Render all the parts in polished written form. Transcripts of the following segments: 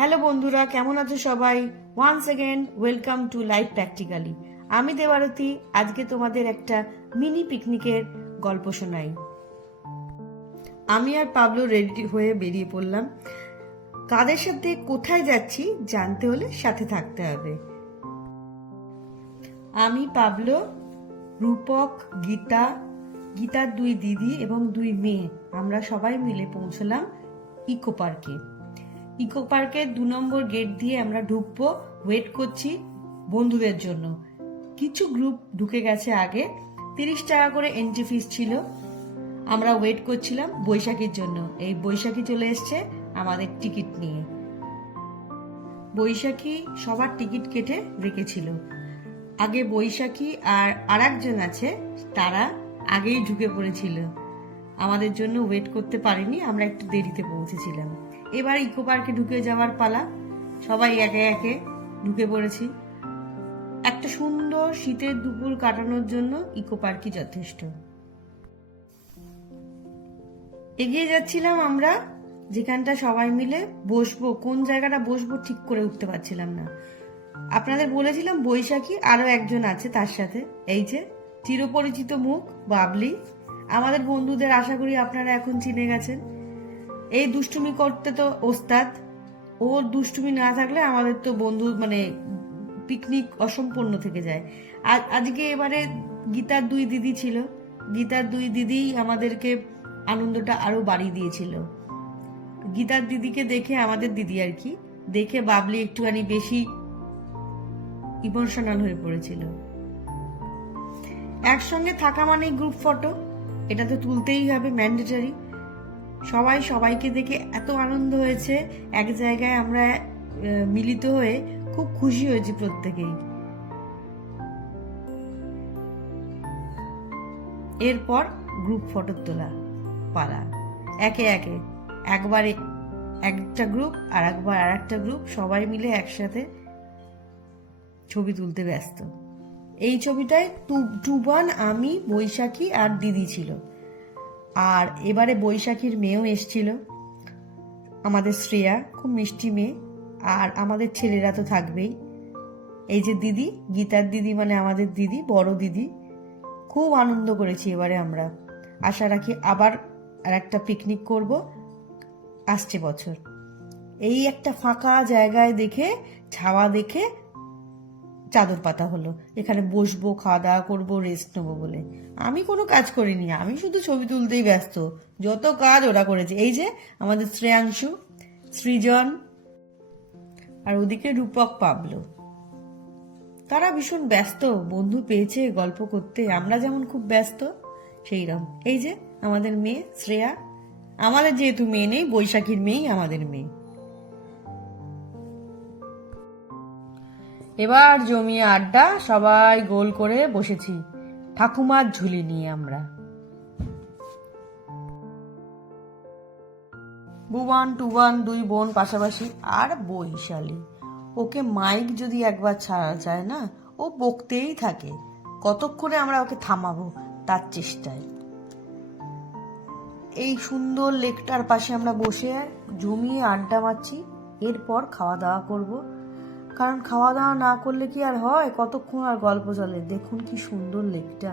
Hello বন্ধুরা, কেমন আছো সবাই? Once again welcome to Life Practically. আমি দেবারতী। আজকে তোমাদের একটা মিনি পিকনিকের গল্প শোনাই। আমি আর পাবলো রেডি হয়ে বেরিয়ে পড়লাম। কাদের সাথে কোথায় যাচ্ছি জানতে হলে সাথে থাকতে হবে। আমি, পাবলো, রূপক, গীতার দুই দিদি এবং দুই মেয়ে, আমরা সবাই মিলে পৌঁছলাম ইকো পার্কে। ইকো পার্কের 2 নম্বর গেট দিয়ে আমরা ঢুকবো। ওয়েট করছি বন্ধুদের জন্য। কিছু গ্রুপ ঢুকে গেছে আগে। 30 টাকা করে এন্ট্রি ফিস ছিল। আমরা ওয়েট করছিলাম বৈশাখীর জন্য। এই বৈশাখী চলে এসছে আমাদের টিকিট নিয়ে। বৈশাখী সবার টিকিট কেটে রেখেছিল। আগে বৈশাখী আর আরেকজন আছে, তারা আগেই ঢুকে পড়েছিল। আমাদের জন্য ওয়েট করতে পারিনি, আমরা একটু দেরিতে পৌঁছেছিলাম। এবার ইকো পার্কে ঢুকে যাওয়ার পালা। সবাই একে একে ঢুকে পড়েছি। একটা সুন্দর শীতের দুপুর কাটানোর জন্য ইকো পার্কই যথেষ্ট। এগিয়ে যাচ্ছিলাম আমরা, যেখানটা সবাই মিলে বসবো। কোন জায়গাটা বসবো ঠিক করে উঠতে পারছিলাম না। আপনাদের বলেছিলাম বৈশাখী আরো একজন আছে তার সাথে। এই যে চিরপরিচিত মুখ, বাবলি। আমাদের বন্ধুদের আশা করি আপনারা এখন চিনে গেছেন। এই দুষ্টুমি করতে তো ওস্তাদ। ওর দুষ্টুমি না থাকলে আমাদের তো বন্ধু পিকনিক অসম্পূর্ণ থেকে যায়। আজকে এবারে গীতার দুই দিদি ছিল। গীতার দুই দিদি আমাদেরকে আনন্দটা আরো বাড়িয়ে দিয়েছিল। গীতার দিদিকে দেখে, আমাদের দিদি আর কি, দেখে বাবলি একটুখানি বেশি ইমোশনাল হয়ে পড়েছিল। একসঙ্গে থাকা মানে গ্রুপ ফটো, এটা তো তুলতেই হবে, ম্যান্ডেটরি। সবাই সবাইকে দেখে এত আনন্দ হয়েছে। এক জায়গায় আমরা মিলিত হয়ে খুব খুশি হয়েছি প্রত্যেকেই। এরপর গ্রুপ ফটো তোলা পালা। একে একে একবারে একটা গ্রুপ আর একবার আর একটা গ্রুপ সবাই মিলে একসাথে ছবি তুলতে ব্যস্ত। এই ছবিটায় টুবান, আমি, বৈশাখী আর দিদি ছিল। আর এবারে বৈশাখীর মেয়েও এসছিল, আমাদের শ্রেয়া, খুব মিষ্টি মেয়ে। আর আমাদের ছেলেরা তো থাকবেই। এই যে দিদি, গীতার দিদি মানে আমাদের দিদি, বড় দিদি। খুব আনন্দ করেছি এবারে আমরা। আশা রাখি আবার আর একটা পিকনিক করব আসছে বছর। এই একটা ফাঁকা জায়গায় দেখে, ছাওয়া দেখে চাদর পাতা হলো। এখানে বসবো, খাওয়া দাওয়া করবো, রেস্ট নেবো বলে। আমি কোনো কাজ করিনি, আমি শুধু ছবি তুলতেই ব্যস্ত। যত কাজ ওরা করেছে। এই যে আমাদের শ্রেয়াংশু, সৃজন আর ওদিকে রূপক, পাবলো, তারা ভীষণ ব্যস্ত। বন্ধু পেয়েছে গল্প করতে। আমরা যেমন খুব ব্যস্ত, সেই রকম। এই যে আমাদের মেয়ে শ্রেয়া, আমাদের যেহেতু মেয়ে নেই, বৈশাখীর মেয়েই আমাদের মেয়ে। এবার জমিয়ে আড্ডা, সবাই গোল করে বসেছি ঠাকুমার ঝুলি নিয়ে। আমরা বুবান টুবান, দুই বোন পাশাপাশি, আর বৈশালী। ওকে মাইক যদি একবার ছাড়া যায় না, ও বকতেই থাকে। কতক্ষণে আমরা ওকে থামাবো তার চেষ্টায়। এই সুন্দর লেকটার পাশে আমরা বসে জমিয়ে আড্ডা মারছি। এরপর খাওয়া দাওয়া করব, কারণ খাওয়া দাওয়া না করলে কি আর হয়? কতক্ষণ আর গল্প চলে? দেখুন কি সুন্দর লেকটা,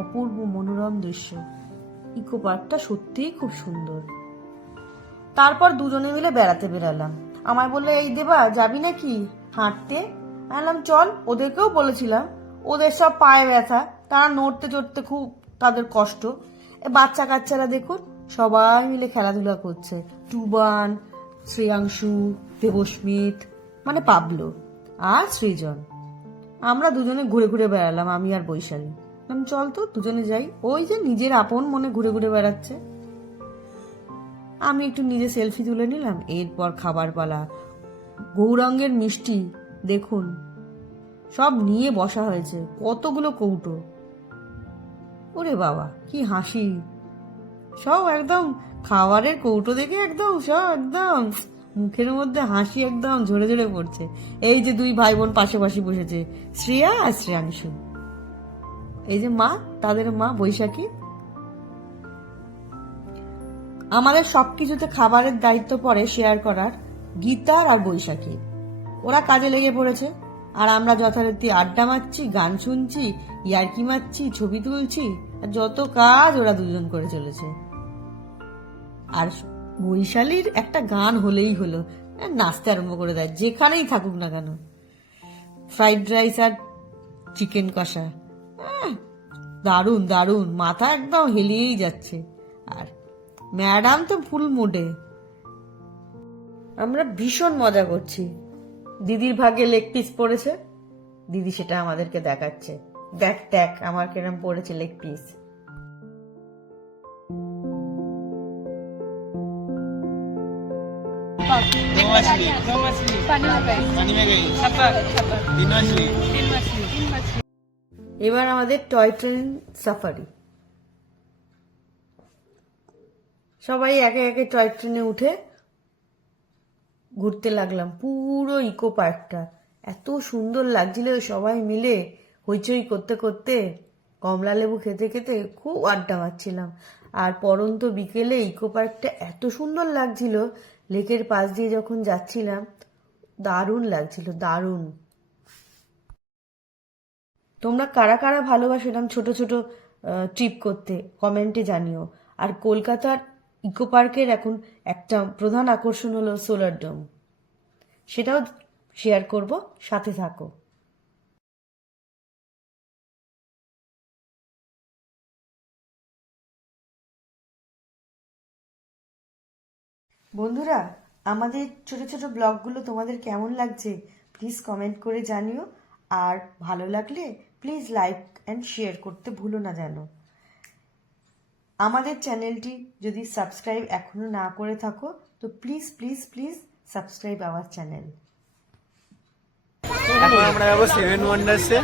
অপূর্ব মনোরম দৃশ্য। ইকো পার্কটা সত্যিই খুব সুন্দর। তারপর দুজনে মিলে বেড়াতে বেরালাম। আমায় বললে, এই দেবা যাবি নাকি হাঁটতে? বললাম চল। ওদেরকেও বলেছিলাম, ওদের সব পায়ে ব্যথা, তারা নড়তে চড়তে খুব তাদের কষ্ট। বাচ্চা কাচ্চারা দেখুন সবাই মিলে খেলাধুলা করছে। টুবান, শ্রেয়াংশু, দেবস্মিত মানে পাবলো আর সৃজন। আমরা দুজনে ঘুরে ঘুরে বেড়ালাম, আমি আর বৈশালী। চল তো দুজনে যাই। ওই যে নিজের আপন মনে ঘুরে ঘুরে বেড়াচ্ছে। আমি একটু নিজে সেলফি তুলে নিলাম। এরপর খাবার পালা। গৌরাঙ্গের মিষ্টি দেখুন, সব নিয়ে বসা হয়েছে, কতগুলো কৌটো। ওরে বাবা কি হাসি! সব একদম খাবারের কৌটো দেখে একদম মুখের মধ্যে হাসি একদম ঝরে ঝরে পড়ছে। এই যে দুই ভাই বোন পাশাপাশি বসেছে, শ্রেয়া আর শ্রেয়াংশু। এই যে মা, তাদের মা বৈশাখী। আমাদের সবকিছুতে খাবারের দায়িত্ব পড়ে শেয়ার করার। গীতার আর বৈশাখী। ওরা কাজে লেগে পড়েছে, আর আমরা যথারীতি আড্ডা মারছি, গান শুনছি, ইয়ার্কি মারছি, ছবি তুলছি, আর যত কাজ ওরা দুজন করে চলেছে। আর বৈশালীর একটা গান হলেই হলো, নাচতে আরম্ভ করে দেয় যেখানেই থাকুক না কেন। ফ্রাইড রাইস আর চিকেন কষা, দারুণ দারুণ, মাথা একদম হেলিয়েই যাচ্ছে। আর ম্যাডাম তো ফুল মুডে। আমরা ভীষণ মজা করছি। দিদির ভাগ্যে লেগ পিস পড়েছে, দিদি সেটা আমাদেরকে দেখাচ্ছে, দেখ দেখ আমার কেরম পড়েছে লেগ পিস। दो मछली पानी में गई तीन मछली এবার আমাদের টয় ট্রেন সাফারি। সবাই একে একে টয় ট্রেনে উঠে ঘুরতে লাগলাম পুরো ইকো পার্কটা। এত সুন্দর লাগছিল, সবাই মিলে হইচই করতে করতে, কমলা লেবু খেতে খেতে খুব আড্ডা মারছিলাম। আর পরন্ত বিকেলে ইকো পার্কটা এত সুন্দর লাগছিল, লেকের পাশ দিয়ে যখন যাচ্ছিলাম দারুণ লাগছিল, দারুণ। তোমরা কারা কারা ভালোবাসো এরকম ছোট ছোট ট্রিপ করতে, কমেন্টে জানিও। আর কলকাতার ইকো পার্কের এখন একটা প্রধান আকর্ষণ হলো সোলার ডোম, সেটাও শেয়ার করব, সাথে থাকো। বন্ধুরা, আমাদের ছোট ছোট ব্লগগুলো তোমাদের কেমন লাগছে প্লিজ কমেন্ট করে জানিও। আর ভালো লাগলে প্লিজ লাইক অ্যান্ড শেয়ার করতে ভুলো না যেন। আমাদের চ্যানেলটি যদি সাবস্ক্রাইব এখনো না করে থাকো তো please please please subscribe our channel. এখন আমরা যাবো সেভেন ওয়ান্ডার্সে।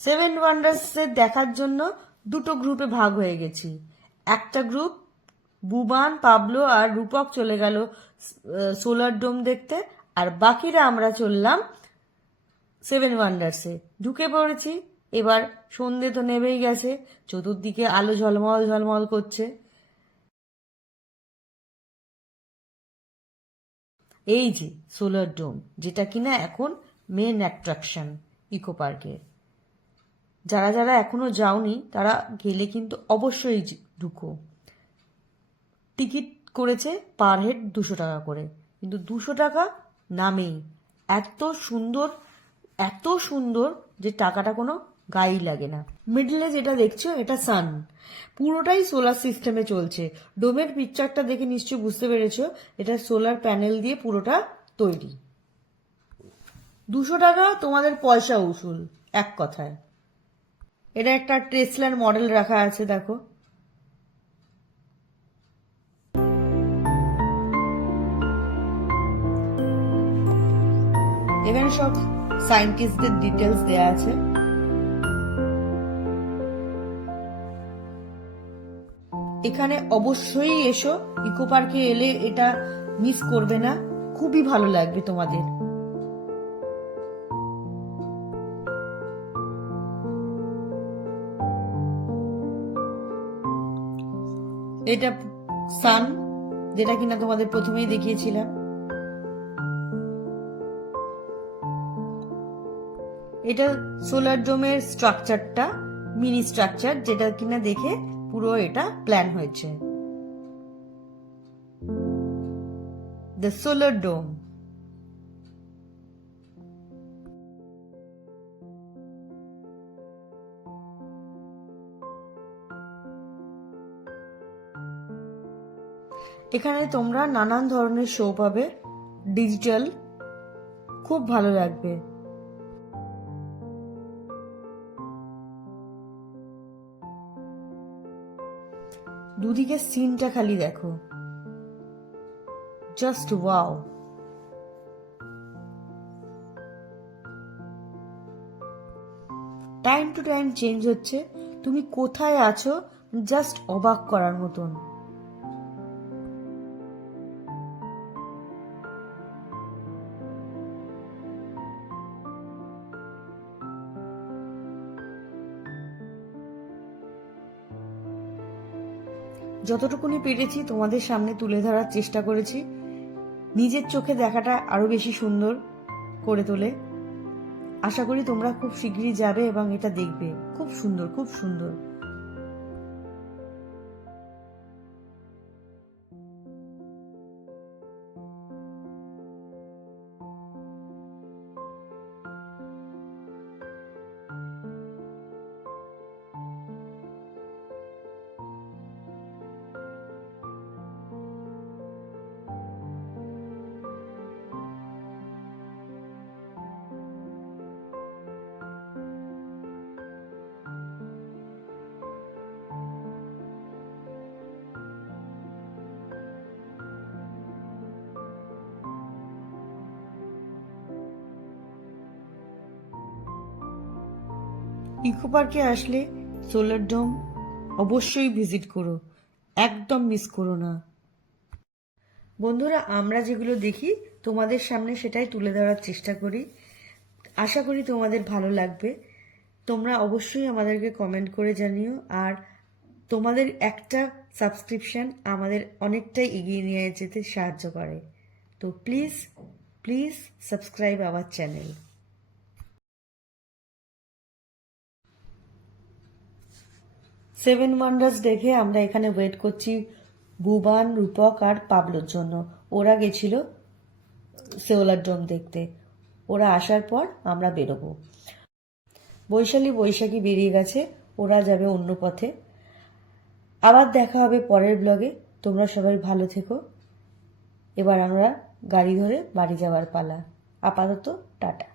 সেভেন ওয়ান্ডার্সে দেখার জন্য দুটো গ্রুপে ভাগ হয়ে গেছি। একটা গ্রুপ বুবান, পাবলো আর রূপক চলে গেল সোলার ডোম দেখতে, আর বাকিরা আমরা চললাম সেভেন ওয়ান্ডার্সে। ঢুকে পড়েছি। এবার সন্ধে তো নেমেই গেছে, চতুর্দিকে আলো ঝলমল ঝলমল করছে। এই যে সোলার ডোম, যেটা কিনা এখন মেন অ্যাট্রাকশন ইকো পার্কের। যারা যারা এখনো যাওনি তারা গেলে কিন্তু অবশ্যই ঢুকো। টিকিট করেছে পার হেড 200 টাকা করে, কিন্তু 200 টাকা নামেই। এত সুন্দর, এত সুন্দর যে টাকাটা কোনো গায়েই লাগে না। মিডলে যেটা দেখছো এটা সান, পুরোটাই সোলার সিস্টেমে চলছে। ডোমের পিকচারটা দেখে নিশ্চয়ই বুঝতে পেরেছো এটা সোলার প্যানেল দিয়ে পুরোটা তৈরি। 200 টাকা তোমাদের পয়সা উসুল এক কথায়। এটা একটা টেসলার মডেল রাখা আছে, দেখো। এখানে সব সায়েন্টিস্টদের ডিটেলস দেয়া আছে। এখানে অবশ্যই এসো, ইকো পার্কে এলে এটা মিস করবে না, খুবই ভালো লাগবে তোমাদের। এটা সান, যেটা কিনা তোমাদের প্রথমেই দেখিয়েছিলাম। এটা সোলার ডোমের স্ট্রাকচারটা, মিনি স্ট্রাকচার, যেটা কিনা দেখে পুরো এটা প্ল্যান হয়েছে। দ্য সোলার ডোম। এখানে তোমরা নানান ধরনের শো পাবে, ডিজিটাল, খুব ভালো লাগবে। দুদিকে সিনটা খালি দেখো, just wow. Time to time change হচ্ছে, তুমি কোথায় আছো জাস্ট অবাক করার মতন। যতটুকুনি পেরেছি তোমাদের সামনে তুলে ধরার চেষ্টা করেছি। নিজের চোখে দেখাটা আরো বেশি সুন্দর করে তোলে। আশা করি তোমরা খুব শীঘ্রই যাবে এবং এটা দেখবে। খুব সুন্দর, খুব সুন্দর। ইকো পার্কে আসলে সোলার ডোম অবশ্যই ভিজিট করো, একদম মিস করো না। বন্ধুরা, আমরা যেগুলো দেখি তোমাদের সামনে সেটাই তুলে ধরার চেষ্টা করি। আশা করি তোমাদের ভালো লাগবে। তোমরা অবশ্যই আমাদেরকে কমেন্ট করে জানিও। আর তোমাদের একটা সাবস্ক্রিপশন আমাদের অনেকটাই এগিয়ে নিয়ে যেতে সাহায্য করে। তো please please subscribe our channel. Seven wonders দেখে আমরা এখানে ওয়েট করছি বুবান, রূপক আর পাবলোর জন্য। ওরা গেছিল সোলার ডোম দেখতে। ওরা আসার পর আমরা বেরোবো। বৈশাখী বেরিয়ে গেছে, ওরা যাবে অন্য পথে। আবার দেখা হবে পরের ব্লগে। তোমরা সবাই ভালো থেকো। এবার আমরা গাড়ি ধরে বাড়ি যাওয়ার পালা। আপাতত টাটা।